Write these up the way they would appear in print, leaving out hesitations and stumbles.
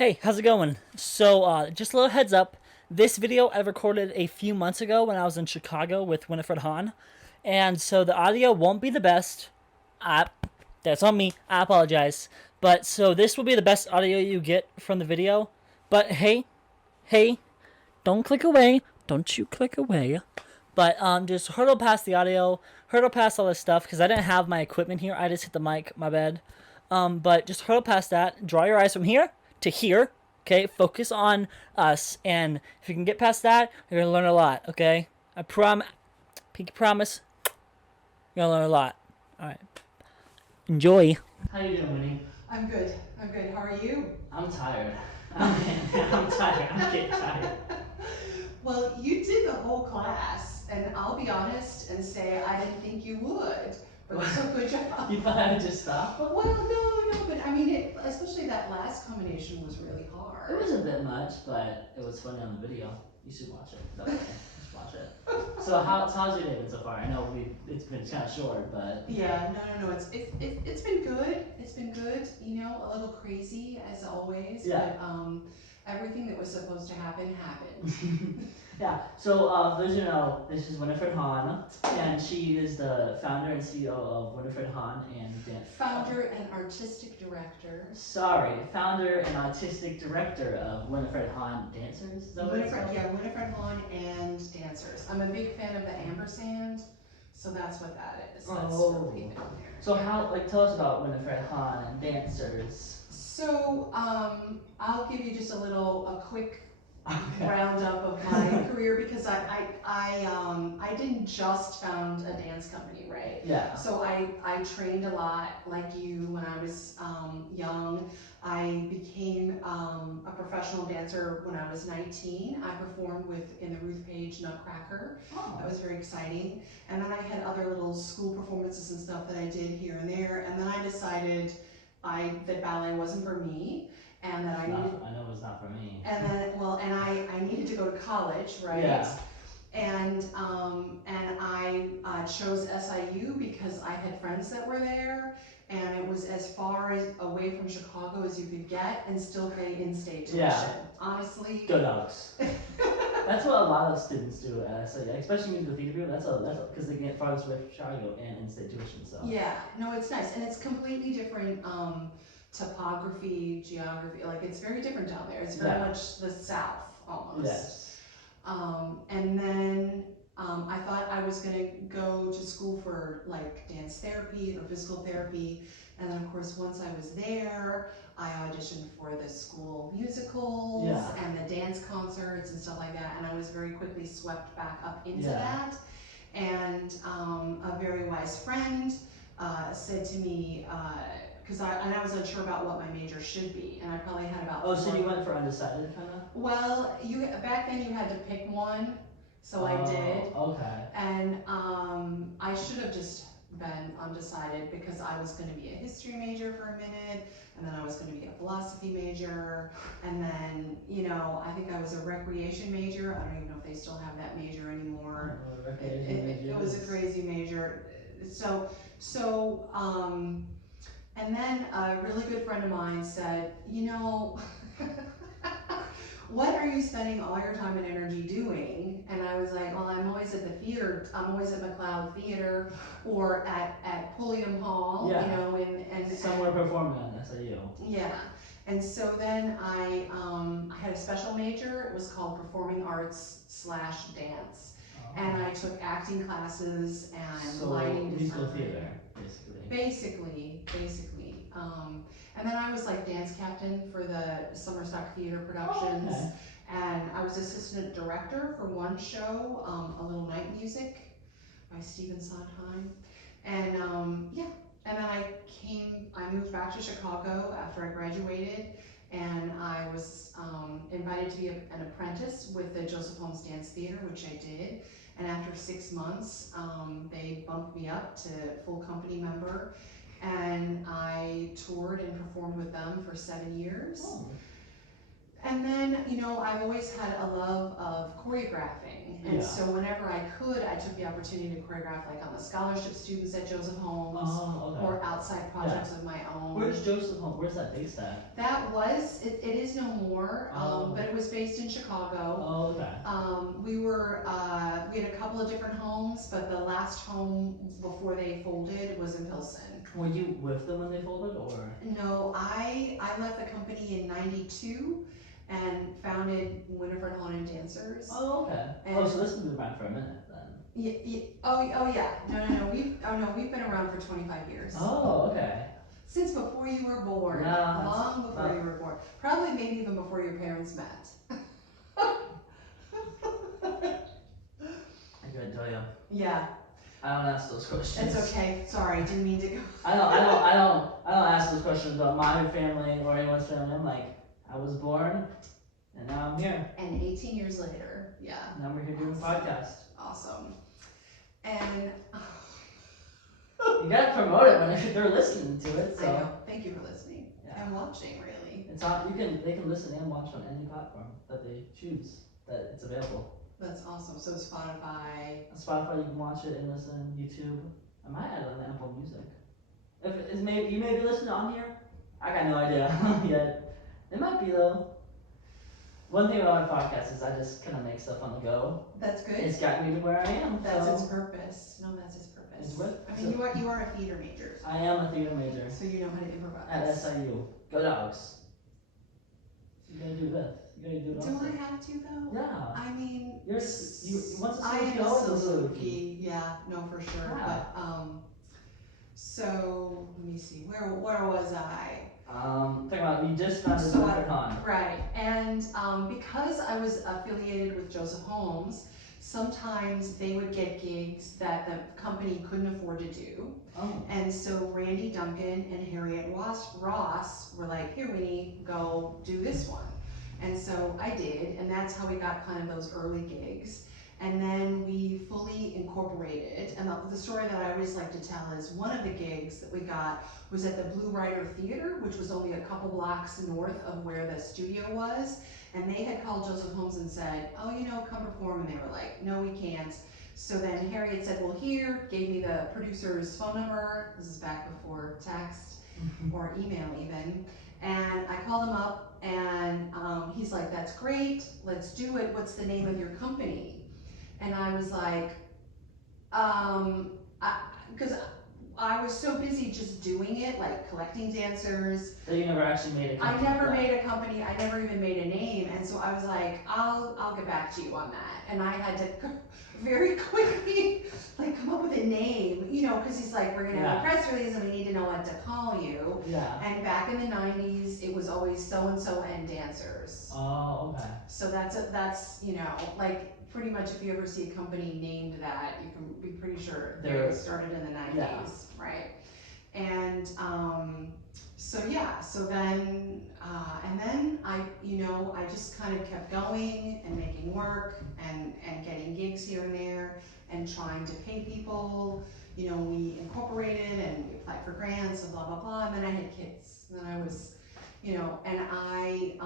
Hey, how's it going? Just a little heads up. This video I recorded a few months ago when I was in Chicago with Winifred Haun. And so the audio won't be the best. I, that's on me. I apologize. But so this will be the best audio you get from the video. But hey, don't click away. Don't you click away. But just hurdle past the audio, hurdle past all this stuff because I didn't have my equipment here. I just hit the mic, my bad. But just hurdle past that. Draw your eyes from here to here. Okay, focus on us, and if you can get past that, you're gonna learn a lot. Okay, pinky promise, you're gonna learn a lot. All right, enjoy. How you doing, Winnie? I'm good. I'm good. How are you? I'm tired. I'm tired. I'm getting tired. Well, you did the whole class, and I'll be honest and say I didn't think you would, but so good job. You thought I would just stop? Well, no, but I mean, especially that last combination was really hard. It was a bit much, but it was funny on the video. You should watch it. Okay, just watch it. So how's your day been so far? I know it's been kind of short, but yeah, no. It's been good. It's been good. You know, a little crazy as always. Yeah. But everything that was supposed to happen happened. Yeah, so those who know, this is Winifred Haun, and she is the founder and CEO of Winifred Haun and Founder and artistic director. Founder and artistic director of Winifred Haun Dancers. Is that what it's called? Yeah, Winifred Haun and dancers. I'm a big fan of the ampersand, so that's what that is. That's really in there. So tell us about Winifred Haun and dancers. So I'll give you just a quick roundup of my career because I didn't just found a dance company, right? Yeah. So I trained a lot like you when I was young. I became a professional dancer when I was 19. I performed in the Ruth Page Nutcracker. Oh. That was very exciting. And then I had other little school performances and stuff that I did here and there. And then I decided that ballet wasn't for me. And that I know it was not for me. And then, and I needed to go to college, right? Yeah. And I chose SIU because I had friends that were there, and it was as far away from Chicago as you could get and still pay in-state tuition. Yeah. Honestly. Good dogs. That's what a lot of students do at SIU, especially musical theater people. That's because they get farthest away from Chicago and in-state tuition. So. Yeah. No, it's nice, and it's completely different. Topography, geography, like it's very different down there. It's very much the South almost. Yes. And then I thought I was gonna go to school for like dance therapy or physical therapy. And then of course once I was there, I auditioned for the school musicals and the dance concerts and stuff like that. And I was very quickly swept back up into that. And a very wise friend said to me, because I was unsure about what my major should be, and I probably had about. Oh, so you went for undecided, kind of? Well, back then you had to pick one, so I did. Okay. And I should have just been undecided because I was going to be a history major for a minute, and then I was going to be a philosophy major, and then I think I was a recreation major. I don't even know if they still have that major anymore. It was a crazy major. And then a really good friend of mine said, what are you spending all your time and energy doing? And I was like, well, I'm always at the theater. I'm always at McLeod Theater or at Pulliam Hall, and somewhere performing on SIU. Yeah. And so then I had a special major. It was called Performing Arts / Dance. And I took acting classes and lighting design. Musical theater, basically. And then I was like dance captain for the summer stock theater productions. Okay. And I was assistant director for one show, A Little Night Music by Stephen Sondheim. And and then I moved back to Chicago after I graduated, and I was invited to be an apprentice with the Joseph Holmes Dance Theater, which I did. And after 6 months, they bumped me up to full company member, and I toured and performed with them for 7 years. Oh. And then, I've always had a love of choreographing. And Yeah. so whenever I could, I took the opportunity to choreograph like on the scholarship students at Joseph Holmes Oh, okay. or outside projects of my own. Where's Joseph Holmes? Where's that based at? That was, it is no more, Oh. but it was based in Chicago. Oh, okay. We had a couple of different homes, but the last home before they folded was in Pilsen. Were you with them when they folded, or? No, I left the company in '92 and founded Winifred Haun and Dancers. Oh, okay. And so this has been around for a minute then. Yeah. Oh yeah. No. We've been around for 25 years. Oh, okay. Since before you were born. Yeah. Long before you were born. Probably maybe even before your parents met. I gotta tell you. Yeah. I don't ask those questions. It's okay. Sorry, didn't mean to go. I don't ask those questions about my family or anyone's family. I'm like, I was born, and now I'm here. And 18 years later, yeah. Now we're here doing a podcast. Awesome. And you gotta promote it when they're listening to it. So. I know. Thank you for listening and watching. Really. It's on. They can listen and watch on any platform that they choose. That it's available. That's awesome. So Spotify. On Spotify, you can watch it and listen. YouTube. I might add it on Apple Music. If it's maybe you may be listening on here. I got no idea yet. It might be though. One thing about my podcast is I just kind of make stuff on the go. That's good. It's got me to where I am. That's its purpose. No, that's its purpose. It's what? I mean, you are a theater major. I am a theater major. So you know how to improvise. At SIU. Go Dogs. You gotta do this. You gotta do it also. Do I have to though? Yeah. I mean, You once a I am Suzuki, always a a Suzuki. Suzuki. Yeah, no, for sure. Yeah. But so let me see. Where was I? Talking about you just founded Winifred Haun. Right, and because I was affiliated with Joseph Holmes, sometimes they would get gigs that the company couldn't afford to do. Oh. And so Randy Duncan and Harriet Ross were like, here Winnie, go do this one. And so I did, and that's how we got kind of those early gigs. And then we fully incorporated, and the story that I always like to tell is one of the gigs that we got was at the Blue Rider Theater, which was only a couple blocks north of where the studio was. And they had called Joseph Holmes and said, oh, come perform. And they were like, no, we can't. So then Harriet said, well, here, gave me the producer's phone number. This is back before text or email even. And I called him up and he's like, that's great, let's do it. What's the name of your company? And I was like, because I was so busy just doing it, like collecting dancers. So you never actually made a company? I never made a company, I never even made a name. And so I was like, I'll get back to you on that. And I had to very quickly come up with a name, because he's like, we're gonna have a press release and we need to know what to call you. Yeah. And back in the 90s, it was always so-and-so and dancers. Oh, okay. So that's pretty much if you ever see a company named that, you can be pretty sure they started in the 90s, right? And so then I just kind of kept going and making work and getting gigs here and there and trying to pay people. We incorporated and we applied for grants and blah, blah, blah. And then I had kids. And then I was, and I,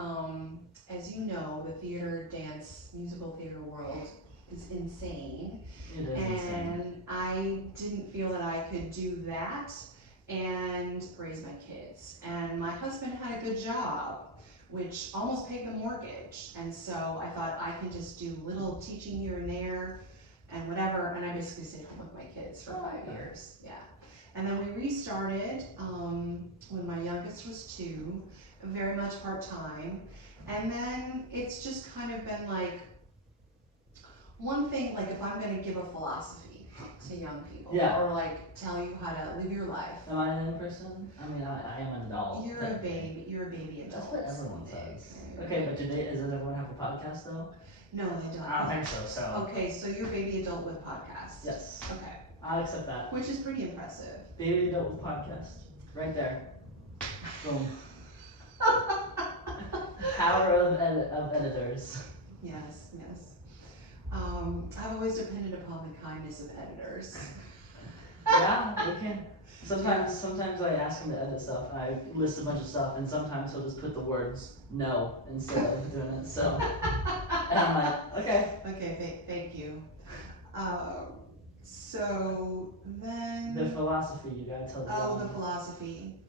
as you know, the theater, dance, musical theater world is insane. It is insane. And I didn't feel that I could do that and raise my kids. And my husband had a good job, which almost paid the mortgage. And so I thought I can just do little teaching here and there and whatever. And I basically stayed home with my kids for 5 years. Yeah. And then we restarted when my youngest was 2, very much part-time. And then it's just kind of been like, one thing, if I'm going to give a philosophy to young people, or tell you how to live your life. Am I an in-person? I mean, I am an adult. You're a baby adult. That's what everyone says. Okay, but does everyone have a podcast though? No, they don't. I don't think so. Okay, so you're baby adult with podcast. Yes. Okay. I'll accept that. Which is pretty impressive. Baby adult with podcast. Right there. Boom. Power of editors. Yes. I've always depended upon the kindness of editors. Yeah, Yeah, we can. Sometimes I ask him to edit stuff, and I list a bunch of stuff, and sometimes he'll just put the words "no" instead of doing it. So, and I'm like, okay. Okay, thank you. So then. The philosophy, you gotta tell the Oh, the audience. philosophy.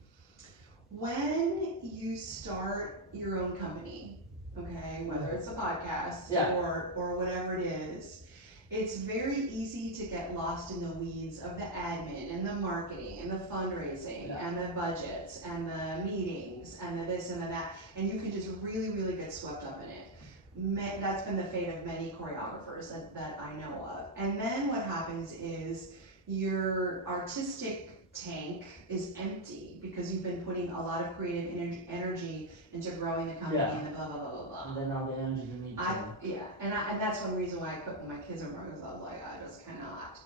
When you start your own company, okay, whether it's a podcast Yeah. or whatever it is, it's very easy to get lost in the weeds of the admin and the marketing and the fundraising and the budgets and the meetings and the this and the that, and you can just really, really get swept up in it. That's been the fate of many choreographers that I know of. And then what happens is your artistic tank is empty because you've been putting a lot of creative energy into growing the company and the blah blah blah blah blah. And then all the energy you need to. And that's one reason why I quit when my kids are growing, because I was like, I just cannot.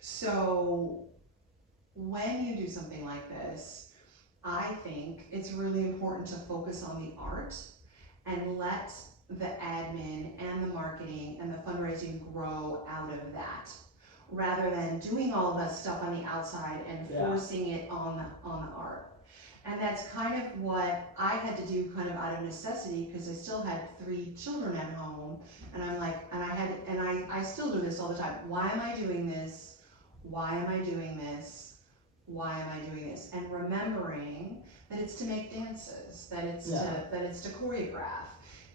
So when you do something like this, I think it's really important to focus on the art and let the admin and the marketing and the fundraising grow out of that, rather than doing all the stuff on the outside and forcing it on the art. And that's kind of what I had to do, kind of out of necessity, because I still had 3 children at home, and I'm like, I still do this all the time. Why am I doing this? Why am I doing this? Why am I doing this? And remembering that it's to make dances, that it's to choreograph.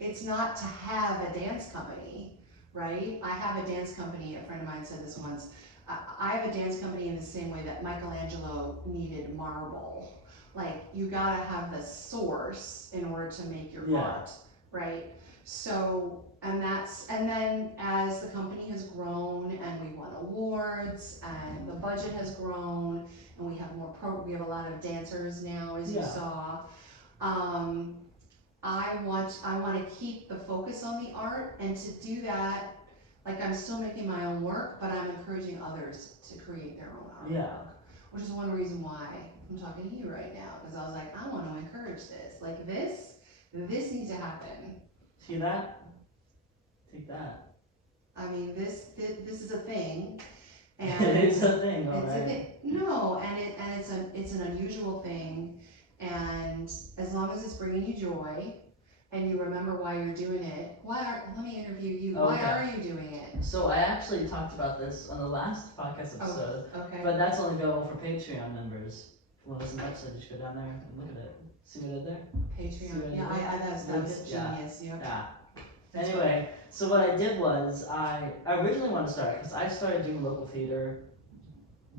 It's not to have a dance company, right? I have a dance company, a friend of mine said this once, I have a dance company in the same way that Michelangelo needed marble. Like, you gotta have the source in order to make your art, right? So, and then as the company has grown and we won awards and the budget has grown and we have we have a lot of dancers now, as you saw. I want to keep the focus on the art, and to do that, like, I'm still making my own work, but I'm encouraging others to create their own artwork, which is one reason why I'm talking to you right now, because I was like, I want to encourage this. Like, this needs to happen. See that? Take that. I mean, this is a thing, and it's a thing, all right. No, and it's an unusual thing, and as long as it's bringing you joy, and you remember why you're doing it. Let me interview you. Okay. Why are you doing it? So I actually talked about this on the last podcast episode. Okay. But that's only available for Patreon members. If you want to listen to the episode, just go down there and look at it. See what I did there? Patreon. Yeah, that was genius. Yeah. Anyway, so what I did was I originally wanted to start, because I started doing local theater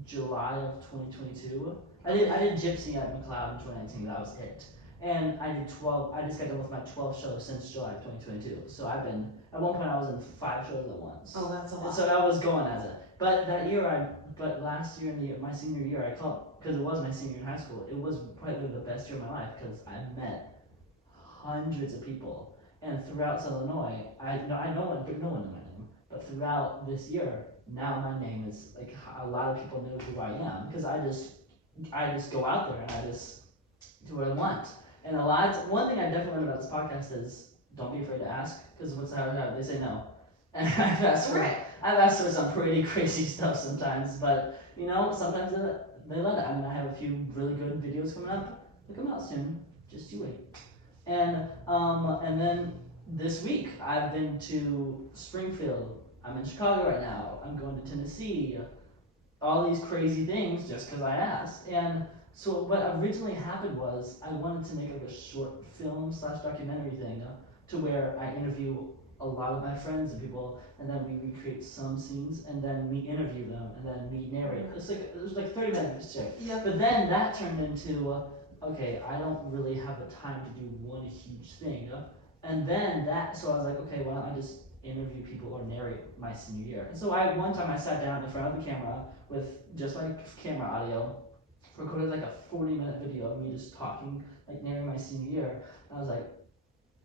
July of 2022. I did Gypsy at McLeod in 2019. That was it. And I just got done with my 12 shows since July of 2022. So at one point I was in 5 shows at once. Oh, that's a lot. And so I was going as it. But last year, my senior year, I called, because it was my senior year in high school, it was probably the best year of my life, because I met hundreds of people. And throughout Illinois, no one knew my name, but throughout this year, now my name is, like, a lot of people know who I am, because I just go out there and I just do what I want. And one thing I definitely learned about this podcast is don't be afraid to ask, because what's how they say no. And I've asked for some pretty crazy stuff sometimes, but sometimes they let it. I mean, I have a few really good videos coming up. They'll come out soon. Just you wait. And then this week I've been to Springfield. I'm in Chicago right now. I'm going to Tennessee. All these crazy things just because I asked. And so what originally happened was I wanted to make like a short film / documentary thing to where I interview a lot of my friends and people, and then we recreate some scenes, and then we interview them, and then we narrate. It was like 30 minutes straight. Yeah. But then that turned into okay, I don't really have the time to do one huge thing. And then so I was like, okay, why don't I just interview people or narrate my senior year? And so one time I sat down in front of the camera with just my camera audio, recorded like a 40-minute video of me just talking, like narrating my senior year. And I was like,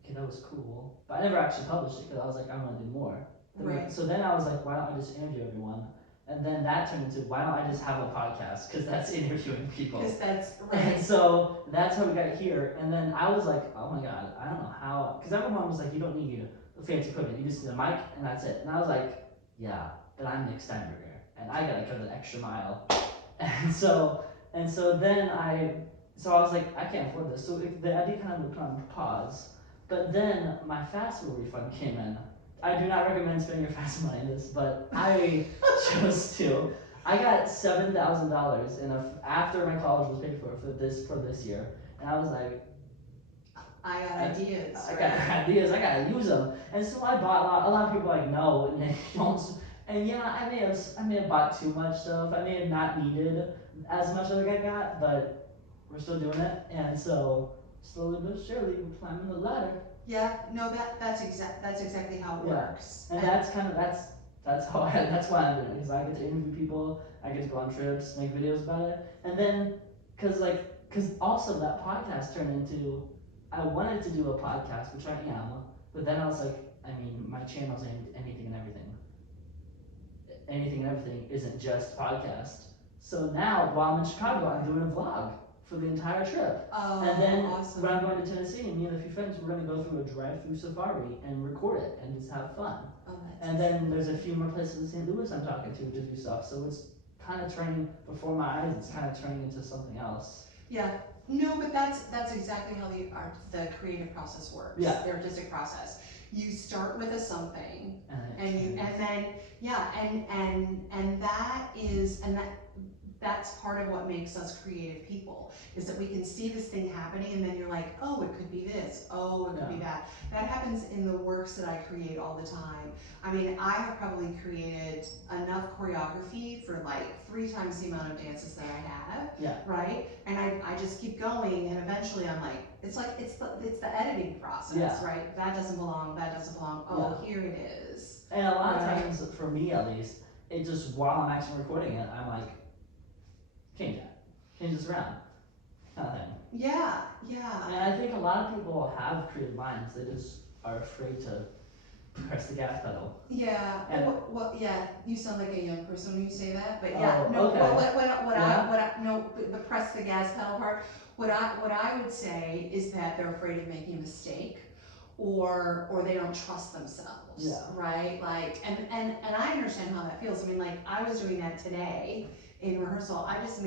okay, that was cool. But I never actually published it because I was like, I want to do more. Right. So then I was like, why don't I just interview everyone? And then that turned into, why don't I just have a podcast? Because that's interviewing people. Because that's right. And so that's how we got here. And then I was like, oh my God, I don't know how. Because everyone was like, you don't need fancy equipment. You just need a mic and that's it. And I was like, yeah, but I'm Nick Steinberger. And I got to go the extra mile. And so then I was like, I can't afford this. So the idea kind of put on pause. But then my fast food refund came in. I do not recommend spending your fast money on this, but I chose to. I got $7,000 after my college was paid for this year, and I was like, I got ideas. I got ideas. I gotta use them. And so I bought a lot of people are like, no, and they don't. And yeah, I may have bought too much stuff. I may have not needed as much as I got, but we're still doing it. And so slowly but surely, we're climbing the ladder. Yeah, no, that's exactly how it works. And that's that's why I'm doing it, because I get to interview people, I get to go on trips, make videos about it, and then because also that podcast turned into, I wanted to do a podcast, which I am, but then I was like, I mean, my channel's anything and everything. Anything and everything isn't just podcast. So now, while I'm in Chicago, I'm doing a vlog for the entire trip. Oh, and then awesome. when I'm going to Tennessee, me and a few friends, we're going to go through a drive-through safari and record it and just have fun. Oh, and then there's a few more places in St. Louis I'm talking to do stuff. So it's kind of turning before my eyes. It's kind of turning into something else. Yeah. No, but that's exactly how the creative process works. Yeah. The artistic process. You start with a something, and that's part of what makes us creative people, is that we can see this thing happening, and then you're like, oh, it could be this, oh, it could be that. That happens in the works that I create all the time. I mean, I have probably created enough choreography for like 3 times the amount of dances that I have. Yeah. Right? And I just keep going, and eventually I'm like, it's the editing process, right? That doesn't belong, oh, here it is. And a lot of times, for me at least, it just, while I'm actually recording it, I'm like, change this around, kind of thing. Yeah. And I think a lot of people have creative minds, they just are afraid to press the gas pedal. Yeah. And well, yeah. You sound like a young person when you say that, but the press the gas pedal part. What I would say is that they're afraid of making a mistake, or they don't trust themselves. Yeah. Right. Like, and I understand how that feels. I mean, like, I was doing that today in rehearsal. I just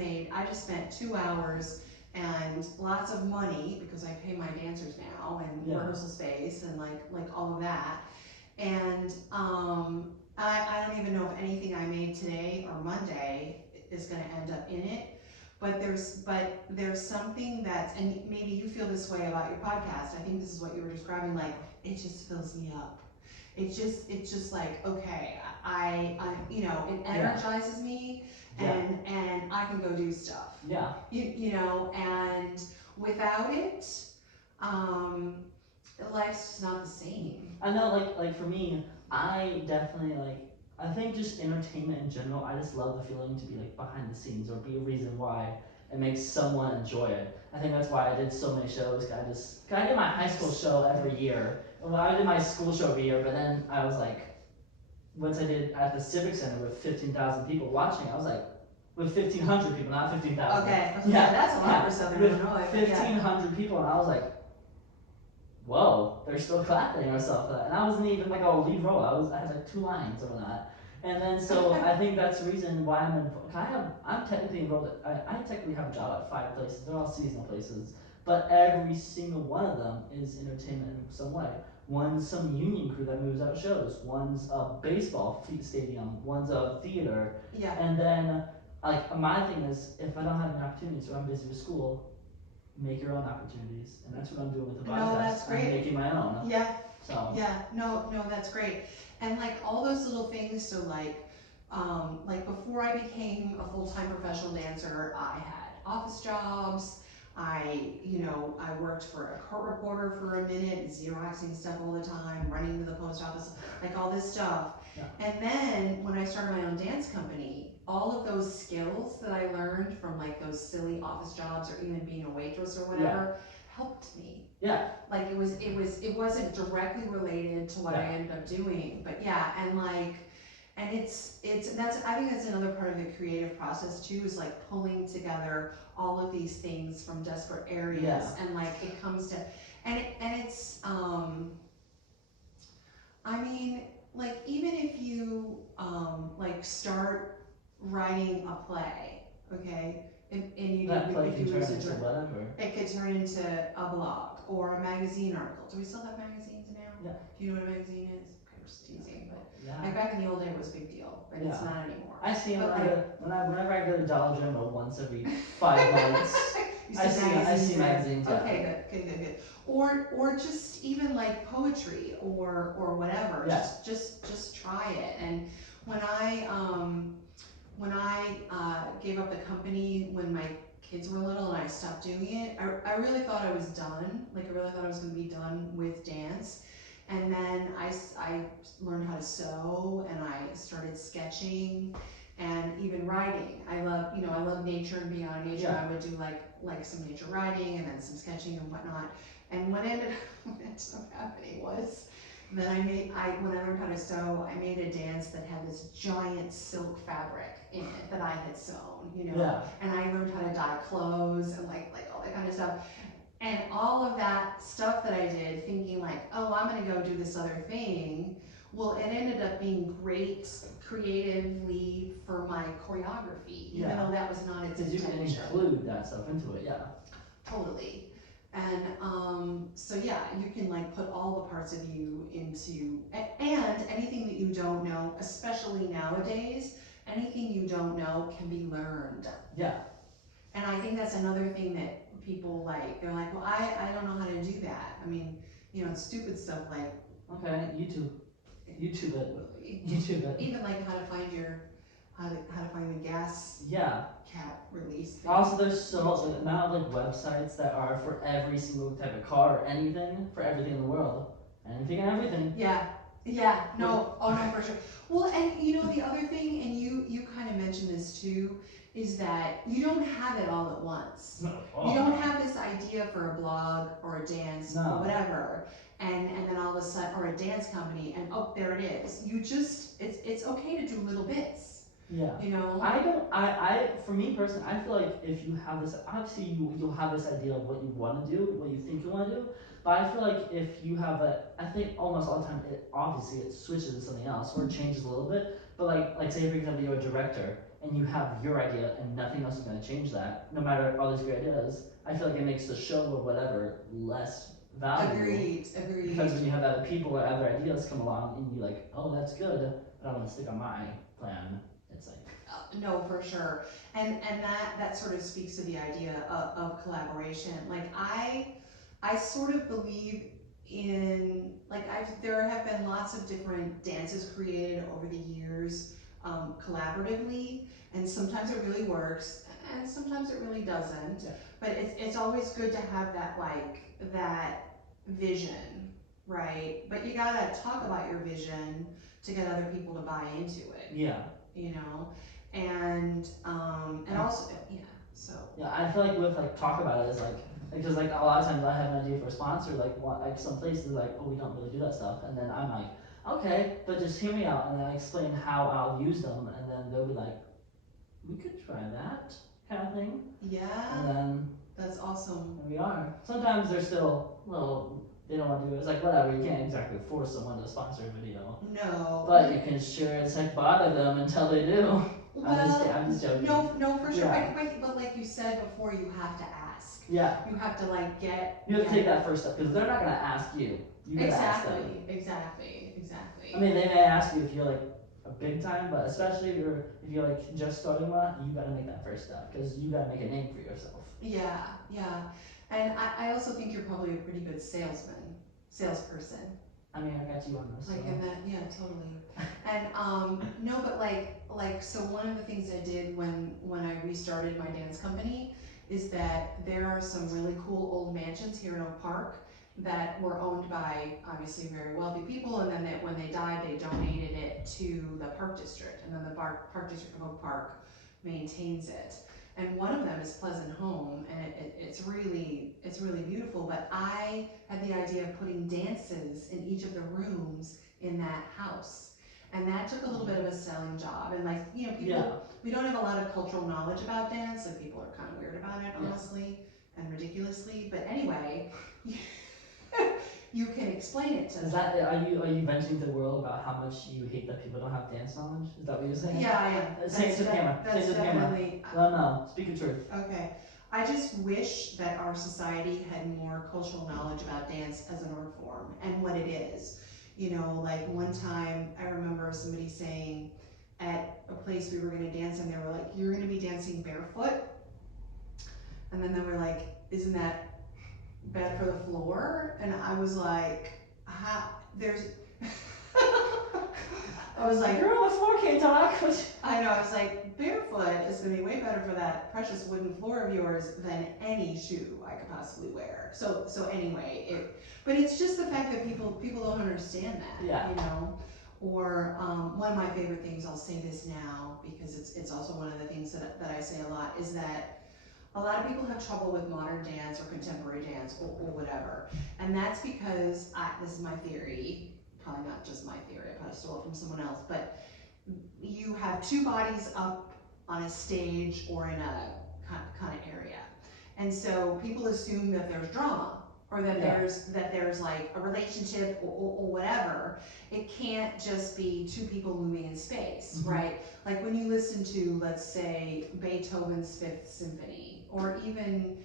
spent 2 hours and lots of money, because I pay my dancers now, and rehearsal space and like all of that. And I don't even know if anything I made today or Monday is going to end up in it. But there's something that's, and maybe you feel this way about your podcast. I think this is what you were describing. Like, it just fills me up. It's just like, okay, I it energizes me, and I can go do stuff. Yeah. And without it, life's just not the same. I know, like for me, I definitely I think just entertainment in general, I just love the feeling to be like behind the scenes, or be a reason why it makes someone enjoy it. I think that's why I did so many shows. I did my high school show every year. Well, I did my school show every year, but then I was like, once I did at the Civic Center with 15,000 people watching, I was like, with 1,500 people, not 15,000. Okay, that's a lot for Southern Illinois. 1,500 people, and I was like, whoa, they're still clapping or something. And I wasn't even like a lead role. I had like 2 lines or that. And then so I think that's the reason why I'm technically enrolled I technically have a job at 5 places. They're all seasonal places, but every single one of them is entertainment in some way. One's some union crew that moves out shows. One's a baseball stadium. One's a theater. Yeah. And then like my thing is, if I don't have any opportunities or I'm busy with school, make your own opportunities, and that's what I'm doing with the podcast. No, that's great. I'm making my own. Yeah. So. Yeah. No, that's great. And like all those little things. So like before I became a full-time professional dancer, I had office jobs. I worked for a court reporter for a minute, Xeroxing stuff all the time, running to the post office, like all this stuff. Yeah. And then when I started my own dance company, all of those skills that I learned from like those silly office jobs, or even being a waitress or whatever, helped me. Yeah. Like it wasn't directly related to what I ended up doing, but and I think that's another part of the creative process too, is like pulling together all of these things from disparate areas, and like it comes to, and it's I mean, like even if you like start writing a play, okay? And you That did, play if can you turn lose a into journal, whatever. it could turn into a blog or a magazine article. Do we still have magazines now? Yeah. Do you know what a magazine is? Okay, we're just teasing, but Yeah. like back in the old day, it was a big deal, but it's Yeah. not anymore. I see them But whenever I go to Dollar General once every 5 months. You I see there. magazines. Yeah. Okay, good. Or just even like poetry or whatever. Yeah. Just try it. And when I gave up the company when my kids were little and I stopped doing it, I really thought I was done. Like I really thought I was going to be done with dance. And then I learned how to sew and I started sketching and even writing. I love nature and being out in nature. Yeah. I would do like some nature writing and then some sketching and whatnot. And what ended up happening was that when I learned how to sew, I made a dance that had this giant silk fabric in it that I had sewn, Yeah. and I learned how to dye clothes and like all that kind of stuff. And all of that stuff that I did thinking like, oh, I'm gonna go do this other thing, well, it ended up being great creatively for my choreography, even though that was not its Because you intention. can include that stuff into it, yeah. Totally. And so yeah, you can like put all the parts of you into, and anything that you don't know, especially nowadays, anything you don't know can be learned. Yeah. And I think that's another thing that people like, they're like, well, I don't know how to do that. I mean, it's stupid stuff like. Okay, YouTube it. YouTube it. Even like how to find the gas cap release thing. Also, there's the amount of like websites that are for every single type of car or anything, for everything in the world. Anything and everything. Yeah, no, for sure. Well, and the other thing, and you kind of mentioned this too, is that you don't have it all at once. No. You don't have this idea for a blog or a dance or whatever, and then all of a sudden, or a dance company, and oh, there it is. You just, it's okay to do little bits. Yeah. For me personally, I feel like if you have this, obviously you'll have this idea of what you want to do, what you think you want to do, but I feel like if you have I think almost all the time, it switches to something else, or it changes a little bit, but like say for example, you're a director, and you have your idea, and nothing else is going to change that, no matter all these great ideas, I feel like it makes the show or whatever less valuable. Agreed. Because when you have other people or other ideas come along, and you're like, oh, that's good, but I want to stick on my plan. It's like no, for sure, and that sort of speaks to the idea of collaboration. Like I sort of believe in there have been lots of different dances created over the years collaboratively, and sometimes it really works, and sometimes it really doesn't. Yeah. But it's always good to have that vision, right? But you gotta talk about your vision to get other people to buy into it. Yeah. And also so yeah, I feel like with talk about it is because a lot of times I have an idea for a sponsor, some places like, oh, we don't really do that stuff, and then I'm like, okay, but just hear me out, and then I explain how I'll use them, and then they'll be like, we could try that kind of thing. Yeah. And then that's awesome. Here we are. Sometimes they're still they don't want to do it. It's like whatever, you can't exactly force someone to sponsor a video. No. But you can sure as heck bother them until they do. Well, I'm just joking. No, for sure. Yeah. But like you said before, you have to ask. Yeah. You have to get. You have to take that first step because they're not gonna ask you. You gotta ask them. Exactly. I mean, they may ask you if you're a big time, but especially if you're just starting one, you gotta make that first step because you gotta make a name for yourself. Yeah. And I also think you're probably a pretty good salesperson. I mean, I got you on this. In that, yeah, totally. And no, but so one of the things I did when I restarted my dance company is that there are some really cool old mansions here in Oak Park that were owned by obviously very wealthy people, and then when they died, they donated it to the Park District, and then the Park District of Oak Park maintains it. And one of them is Pleasant Home, and it's really beautiful. But I had the idea of putting dances in each of the rooms in that house, and that took a little bit of a selling job. And people, we don't have a lot of cultural knowledge about dance, so people are kind of weird about it, honestly, and ridiculously. But anyway, you can explain it to Is them. that are you venting to the world about how much you hate that people don't have dance knowledge? Is that what you're saying? Yeah, I am. Say it to the camera. Say it That's to the camera. definitely. No. Speak the truth. Okay. I just wish that our society had more cultural knowledge about dance as an art form and what it is. You know, like one time I remember somebody saying at a place we were going to dance, and they were like, "You're going to be dancing barefoot," and then they were like, "Isn't that bad for the floor?" And I was like, there's I was like, "You're on the floor, can't talk." I know, I was like, barefoot is gonna be way better for that precious wooden floor of yours than any shoe I could possibly wear. So anyway, but it's just the fact that people don't understand that, Yeah. you know? Or one of my favorite things, I'll say this now because it's also one of the things that I say a lot, is that a lot of people have trouble with modern dance or contemporary dance or whatever. And that's because, this is my theory, probably not just my theory, I probably stole it from someone else, but you have two bodies up on a stage or in a kind of area. And so people assume that there's drama, or that there's like a relationship or whatever. It can't just be two people moving in space, Mm-hmm. right? Like when you listen to, let's say, Beethoven's Fifth Symphony, or even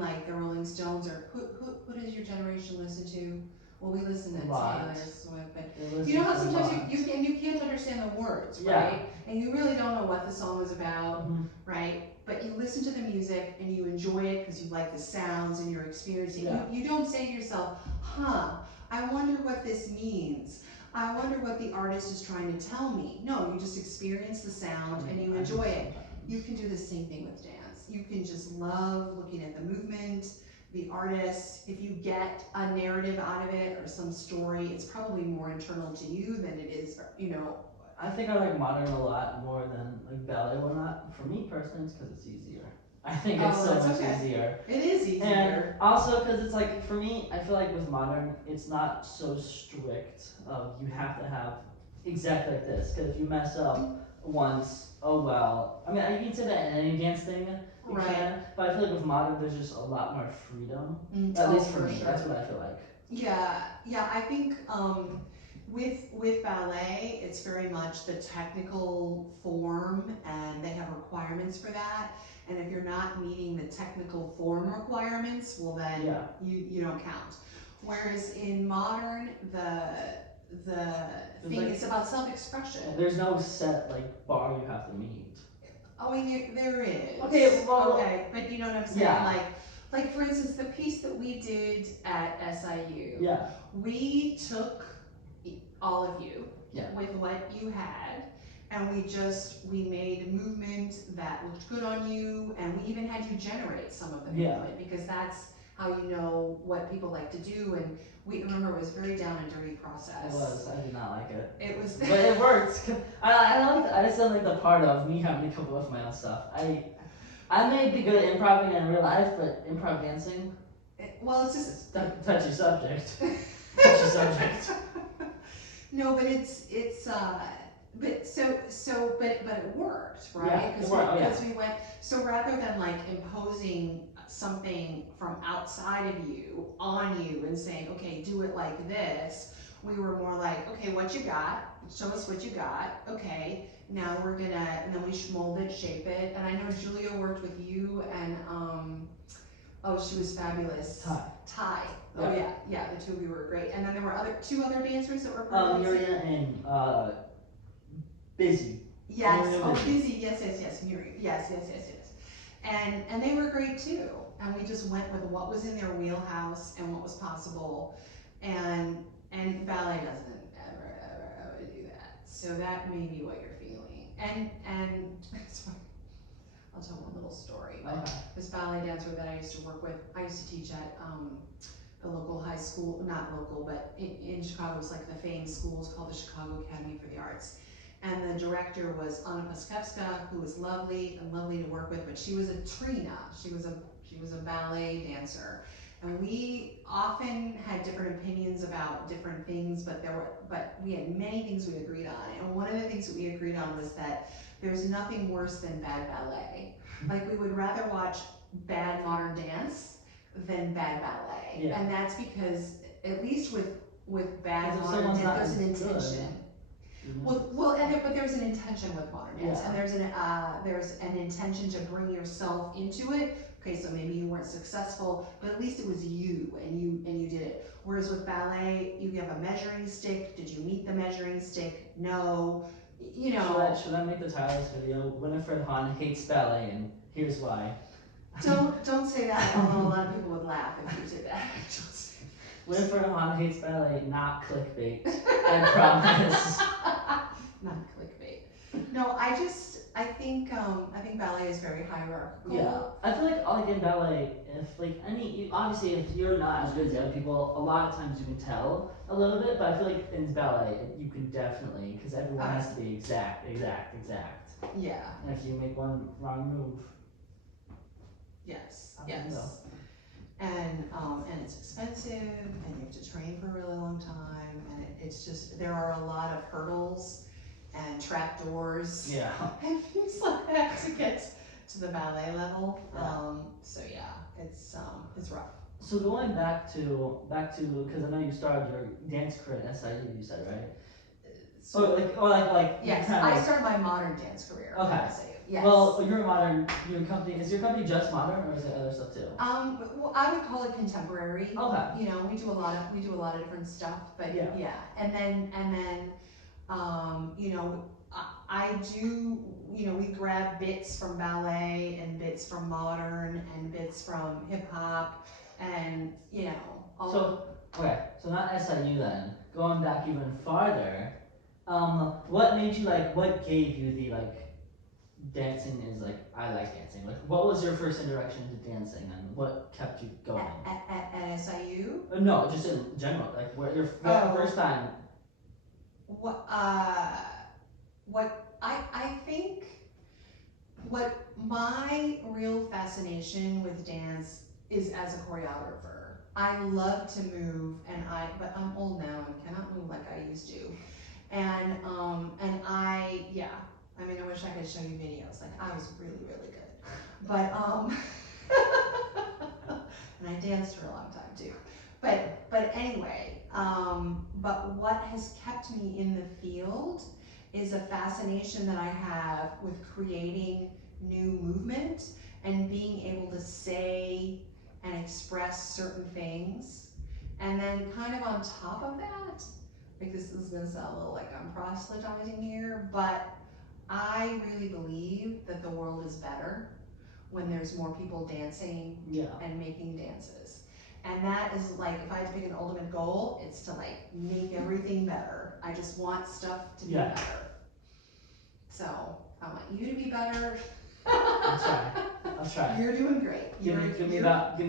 like the Rolling Stones, or who does your generation listen to? Well, we listen to Taylor Swift, but you know how sometimes you can't understand the words, right? And you really don't know what the song is about, Mm-hmm. right? But you listen to the music and you enjoy it because you like the sounds and you're experiencing it. You don't say to yourself, I wonder what this means. I wonder what the artist is trying to tell me. No, you just experience the sound and you enjoy it. You can do the same thing with dance. You can just love looking at the movement, the artist. If you get a narrative out of it or some story, it's probably more internal to you than it is, you know. I think I like modern a lot more than like ballet. Well, not for me personally, it's because it's easier. I think it's so much easier. It is easier. And also because it's like, for me, I feel like with modern, it's not so strict of you have to have exactly like this. Because if you mess up once, oh well. I mean, you can say that in any dance thing, you can. But I feel like with modern, there's just a lot more freedom. At least for me, that's what I feel like. Yeah, I think with ballet, it's very much the technical form, and they have requirements for that. And if you're not meeting the technical form requirements, well then you don't count. Whereas in modern, the thing is about self-expression. There's no set like bar you have to meet. Oh, there is. Okay, well, okay, but you know what I'm saying? Yeah. Like for instance, the piece that we did at SIU. Yeah. We took all of you Yeah. with what you had, and we made a movement that looked good on you, and we even had you generate some of the movement, because that's how you know what people like to do. And we remember it was a very down and dirty process. It was. I did not like it. It was. But it worked. I just don't like the part of me having to come up with my own stuff. I may be good at improv in real life, but improv dancing. Well, it's just touchy subject. Touchy subject. No, but but it worked, right? Yeah, Because we went, so rather than like imposing something from outside of you on you and saying, okay, do it like this, we were more like, okay, what you got? Show us what you got. Okay, now we're gonna, and then we mold it, shape it. And I know Julia worked with you, and she was fabulous. Ty. Oh yeah, the two of you were great. And then there were two other dancers that were part of Miriam and Busy. Yes. Busy. Yes. Miriam. Yes. And they were great too. And we just went with what was in their wheelhouse and what was possible. And ballet doesn't ever do that. So that may be what you're feeling. And it's funny. I'll tell one little story. But this ballet dancer that I used to work with, I used to teach at the local high school, not local, but in Chicago, it was like the famed school, it's called the Chicago Academy for the Arts. And the director was Anna Paskevska, who was lovely to work with, but she was a Trina. She was a ballet dancer. And we often had different opinions about different things, but we had many things we agreed on. And one of the things that we agreed on was that there's nothing worse than bad ballet. Like, we would rather watch bad modern dance than bad ballet. Yeah. And that's because, at least with with bad Because if modern someone's dance, not there's an as good, intention. you know? But there's an intention with modern dance, Yeah. and there's an intention to bring yourself into it. Okay, so maybe you weren't successful, but at least it was you, and you did it. Whereas with ballet, you have a measuring stick. Did you meet the measuring stick? No. You know. Should I make the title of this video? Winifred Haun hates ballet, and here's why. Don't say that. Although a lot of people would laugh if you did that. Don't say Winifred Haun hates ballet, not clickbait. I promise. Not clickbait. No, I think ballet is very hierarchical. Yeah, I feel like in ballet, obviously if you're not as good as the other people, a lot of times you can tell a little bit. But I feel like in ballet, you can definitely, because everyone has to be exact. Yeah. And if you make one wrong move, Yes. I don't know. And it's expensive, and you have to train for a really long time, and it's just there are a lot of hurdles and trap doors yeah. and things like that to get to the ballet level. Yeah. So yeah, it's rough. So going back to because I know you started your dance career at SIU, you said, right? So Yes, I started my modern dance career. Okay. At SIU. Yes. Well, your company, is your company just modern, or is it other stuff too? Well, I would call it contemporary. Okay. You know, we do a lot of different stuff, but Yeah. and then you know, I do, you know, we grab bits from ballet and bits from modern and bits from hip hop, and you know. So not SIU then. Going back even farther, what made you what gave you the dancing is I like dancing. Like, what was your first introduction to dancing, and what kept you going? At SIU? No, just in general. Like, where your first time. What I think what my real fascination with dance is as a choreographer. I love to move, but I'm old now and cannot move like I used to. And I mean, I wish I could show you videos. Like, I was really, really good. But and I danced for a long time too. But anyway, but what has kept me in the field is a fascination that I have with creating new movement and being able to say and express certain things. And then kind of on top of that, like, this is gonna sound a little like I'm proselytizing here, but I really believe that the world is better when there's more people dancing and making dances. And that is like, if I had to pick an ultimate goal, it's to make everything better. I just want stuff to be better. So I want you to be better. I'll try. You're doing great. Give me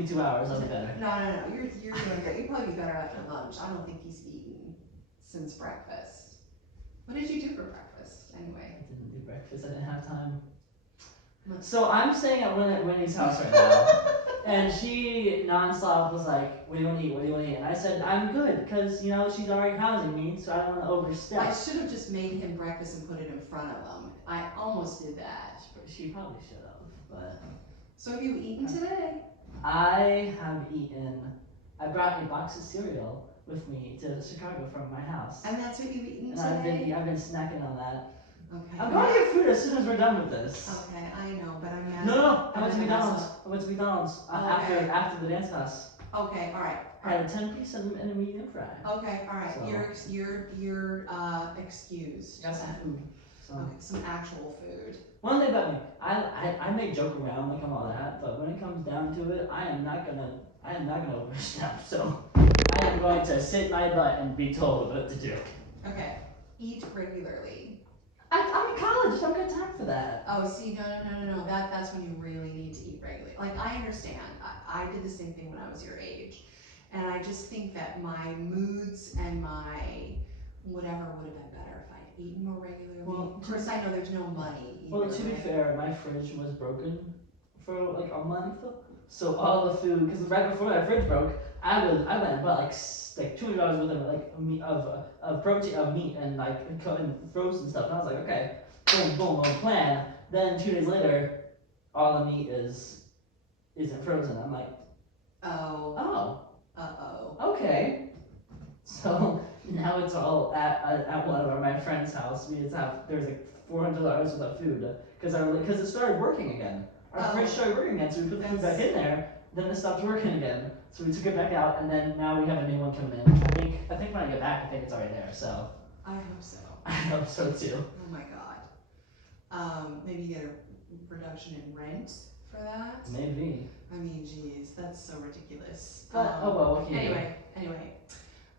2 hours, I'll be better. No. You're doing great. You'll probably be better after lunch. I don't think he's eaten since breakfast. What did you do for breakfast anyway? I didn't do breakfast. I didn't have time. So I'm staying at Winnie's house right now, and she nonstop was like, "What do you want to eat? What do you want to eat?" And I said, "I'm good," because she's already housing me, so I don't want to overstep. I should have just made him breakfast and put it in front of him. I almost did that. She probably should have, but. So have you eaten today? I have eaten. I brought a box of cereal with me to Chicago from my house. And that's what you've eaten and today? I've been snacking on that. Okay. I'm going to get food as soon as we're done with this. Okay, I know, but I'm mad. No. I went to McDonald's. Okay. After the dance class. Okay, all right. I had a 10-piece and a medium fry. Okay, all right. So. You're excused. Got some food. So. Okay, some actual food. One thing about me, I may joke around like I'm all that, but when it comes down to it, I am not gonna overstep. So I am going to sit my butt and be told what to do. Okay. Eat regularly. I'm in college. Don't got time for that. Oh, see, no. That's when you really need to eat regularly. Like, I understand. I did the same thing when I was your age, and I just think that my moods and my whatever would have been better if I'd eaten more regularly. Well, of course, I know there's no money either. Well, to be fair, my fridge was broken for like a month, so all the food, because right before that fridge broke, I went and bought like $200 worth of protein, of meat, and and frozen stuff. And I was like, okay, boom, plan. Then 2 days later, all the meat isn't frozen. I'm like, Oh. oh, Uh-oh. okay. So now it's all at one of my friend's house. We just have there's like $400 worth of food because it started working again. Our fridge started working again, so we put the food back in there. Then it stopped working again, so we took it back out, and then now we have a new one coming in. I think when I get back, I think it's already there. So I hope so. I hope so too. Oh my god. Maybe get a reduction in rent for that. Maybe. I mean, geez, that's so ridiculous. But oh well, what can you do? Anyway.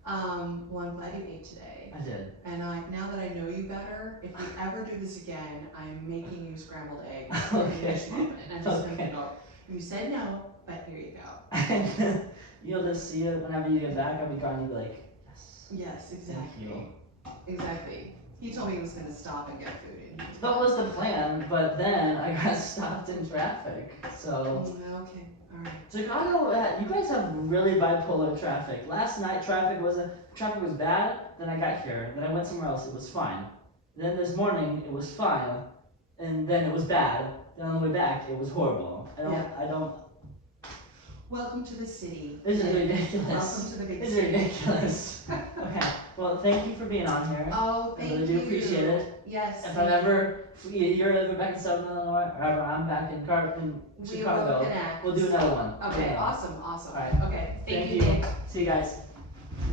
Well, I'm glad you ate today. I did. And now that I know you better, if we ever do this again, I'm making you scrambled eggs Okay. and fish muffin. I'm just Okay. gonna go. You said no, but here you go. You'll just see it whenever you get back. I'll be gone. You'll be like, yes. Yes, exactly. Thank you. Exactly. He told me he was gonna stop and get food. And he That was the plan, but then I got stopped in traffic. So Okay. All right. Chicago, you guys have really bipolar traffic. Last night traffic was bad. Then I got here. Then I went somewhere else. It was fine. Then this morning it was fine, and then it was bad. Then on the way back it was horrible. I don't. Welcome to the city. This is ridiculous. Welcome to the big This is city. ridiculous. Okay. Well, thank you for being on here. Oh, thank I really you. do appreciate it. Yes. If you're ever back in Southern Illinois, or ever I'm back in we Chicago, will connect. we'll do another one. Okay. Awesome. All right. Okay. Thank Thank you, you. Nick. See you guys.